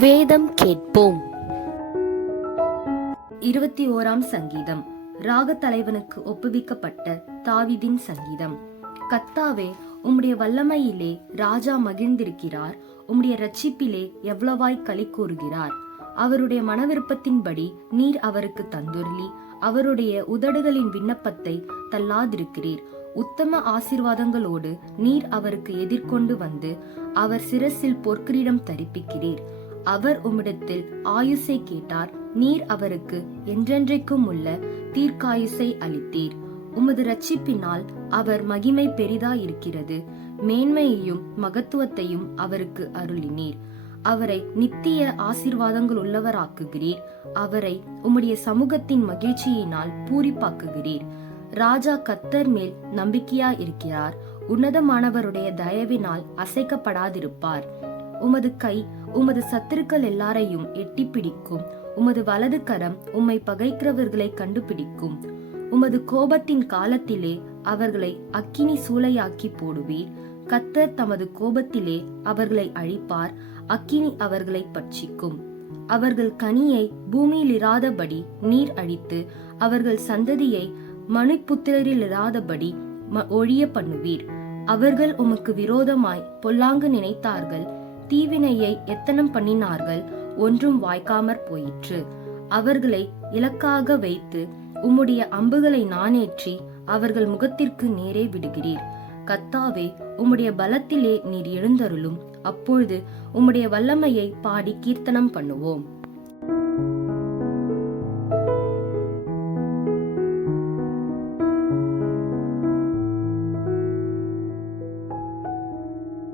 வேதம் கேட்போம். இருபத்தி ஓராம் சங்கீதம். ராக தலைவனுக்கு ஒப்புவிக்கப்பட்ட தாவிதின் சங்கீதம். கத்தாவே உம்முடைய வல்லமையிலே ராஜா மகிழ்ந்திருக்கிறார். உம்முடைய ரட்சிப்பிலே எவ்வளவாய் களி கூறுகிறார். அவருடைய மனவிருப்பத்தின்படி நீர் அவருக்கு தந்துருளி அவருடைய உதடுகளின் விண்ணப்பத்தை தள்ளாதிருக்கிறீர். உத்தம ஆசீர்வாதங்களோடு நீர் அவருக்கு எதிர்கொண்டு வந்து அவர் சிரசில் பொற்கிரீடம் தரிப்பிக்கிறீர். அவர் உம்மிடத்தில் ஆயுசை கேட்டார். நீர் அவருக்கு என்றென்றைக்கும் உள்ள தீர்க்காயுசை அளித்தீர். உமது ரட்சிப்பினால் அவர் மகிமை பெரிதாயிருக்கிறது. மேன்மையையும் மகத்துவத்தையும் அவருக்கு அருளினீர். அவரை நித்திய ஆசீர்வாதங்கள் உள்ளவராக்குகிறீர். அவரை உம்முடைய சமூகத்தின் மகிழ்ச்சியினால் பூரிப்பாக்குகிறீர். ராஜா கத்தர் மேல் நம்பிக்கையா இருக்கிறார் உன்னதமானவருடைய தயவினால் அசைக்கப்படாதிருப்பார். உமது கை உமது சத்துருக்கள் எல்லாரையும் எட்டி பிடிக்கும். உமது வலது கரம் உம்மை பகைக்கிறவர்களை கண்டுபிடிக்கும். உமது கோபத்தின் காலத்திலே அவர்களை அக்கினி சூளையாக்கி போடுவீர். கத்தர் தமது கோபத்திலே அவர்களை அழிப்பார் அக்கினி அவர்களை பட்சிக்கும். அவர்கள் கனியை பூமியில் இராதபடி நீர் அழித்து அவர்கள் சந்ததியை மனுப்புத்திரரில் இராதபடி ம- ஒழிய பண்ணுவீர். அவர்கள் உமக்கு விரோதமாய் பொல்லாங்கு நினைத்தார்கள் தீவினையை எத்தனம் பண்ணினார்கள்? ஒன்றும் வாய்க்காமற் போயிற்று. அவர்களை இலக்காக வைத்து உம்முடைய அம்புகளை நானேற்றி அவர்கள் முகத்திற்கு நேரே விடுகிறீர். கத்தாவே உம்முடைய பலத்திலே நீர் எழுந்தருளும். அப்பொழுது உம்முடைய வல்லமையை பாடி கீர்த்தனம் பண்ணுவோம்.